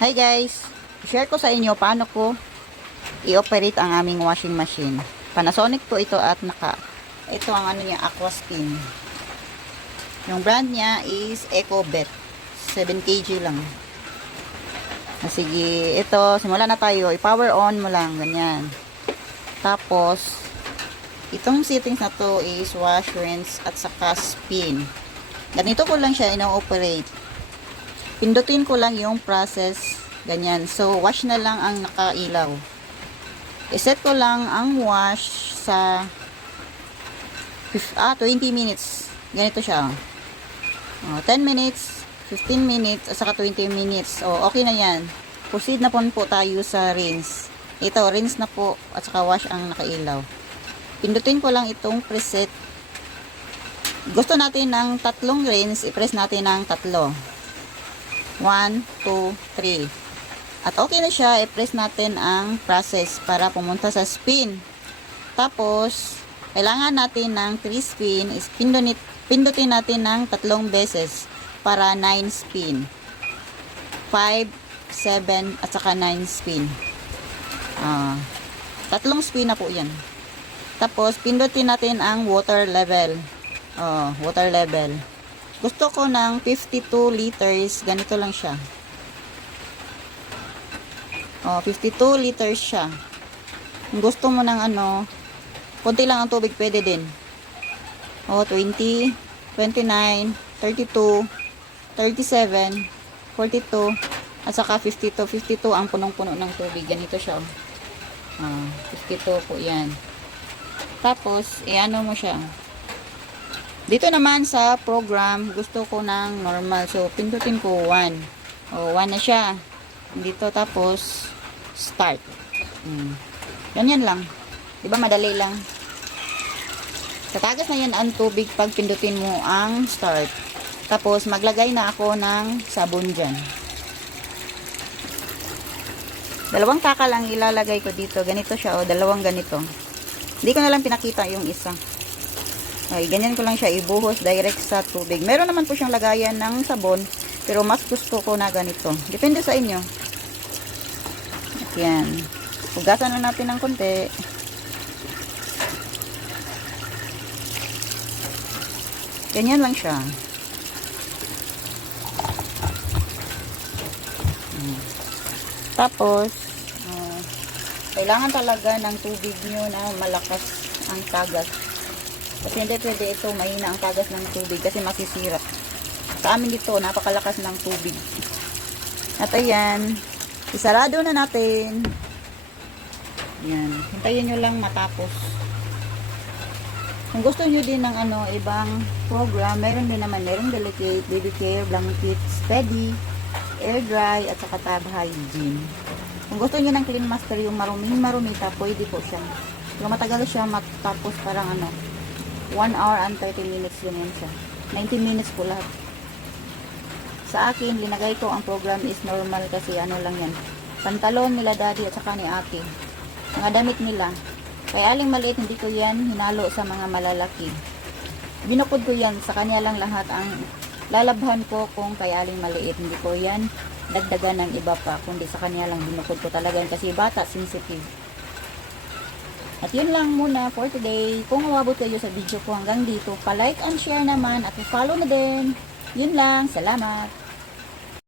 Hi guys! Share ko sa inyo paano ko i-operate ang aming washing machine. Panasonic po ito at ito ang ano niya, Aquaspin. Yung brand niya is EcoBet. 7 kg lang. Sige, ito, simula na tayo. I-power on mo lang, ganyan. Tapos, itong settings na to is wash, rinse, at saka spin. Ganito ko lang siya ino-operate. Pindutin ko lang yung process, ganyan. So, wash na lang ang nakailaw. I-set ko lang ang wash sa 20 minutes. Ganito siya. 10 minutes, 15 minutes, at saka 20 minutes. Okay na yan. Proceed na po tayo sa rinse. Ito, rinse na po, at saka wash ang nakailaw. Pindutin ko lang itong preset. Gusto natin ng tatlong rinse, i-press natin ng tatlo. 1, 2, 3. At okay na siya, i-press natin ang process para pumunta sa spin. Tapos, kailangan natin ng 3 spin. Pindutin natin ng 3 beses para 9 spin. 5, 7, at saka 9 spin. 3 spin na po yan. Tapos, pindutin natin ang water level. Water level. Gusto ko ng 52 liters. Ganito lang siya. 52 liters siya. Kung gusto mo ng konti lang ang tubig, pwede din. 20, 29, 32, 37, 42, at saka 52. 52 ang punong-puno ng tubig. Ganito siya. 52 po yan. Tapos, ano mo siya. Dito naman sa program, gusto ko ng normal. So, pindutin ko 1. 1 na siya. Dito, tapos, start. Ganyan lang. Diba, madali lang. Tatagas na yan ang tubig pag pindutin mo ang start. Tapos, maglagay na ako ng sabon dyan. 2 kaka lang ilalagay ko dito. Ganito siya, 2 ganito. Hindi ko na lang pinakita yung isa. Okay, ganyan ko lang siya ibuhos direct sa tubig. Meron naman po siyang lagayan ng sabon, pero mas gusto ko na ganito. Depende sa inyo. Yan. Hugasan na natin ng konti. Ganyan lang siya. Tapos, kailangan talaga ng tubig nyo na malakas ang tagas. Kasi hindi pwede ito, mahina ang tagas ng tubig kasi masisira. Sa amin dito, napakalakas ng tubig. At ayan, isarado na natin. Yan, hintayin nyo lang matapos. Kung gusto nyo din ng ibang program, meron din naman, merong delicate, baby care, blanket, steady, air dry, at saka tab hygiene. Kung gusto nyo ng clean master, yung maruming-marumita, pwede po siya. Kung matagal siya, matapos parang 1 hour and 30 minutes yun siya. 90 minutes po lahat. Sa akin, linagay ko ang program is normal kasi lang yan. Pantalon nila daddy at saka ni ate. Mga damit nila. Kaya aling maliit, hindi ko yan hinalo sa mga malalaki. Binukod ko yan. Sa kanya lang lahat ang lalabhan ko kung kaya aling maliit. Hindi ko yan dagdagan ng iba pa. Kundi sa kanya lang binukod ko talaga kasi bata, sensitive. At yun lang muna for today. Kung umabot kayo sa video ko hanggang dito, pa-like and share naman at follow na din. Yun lang. Salamat.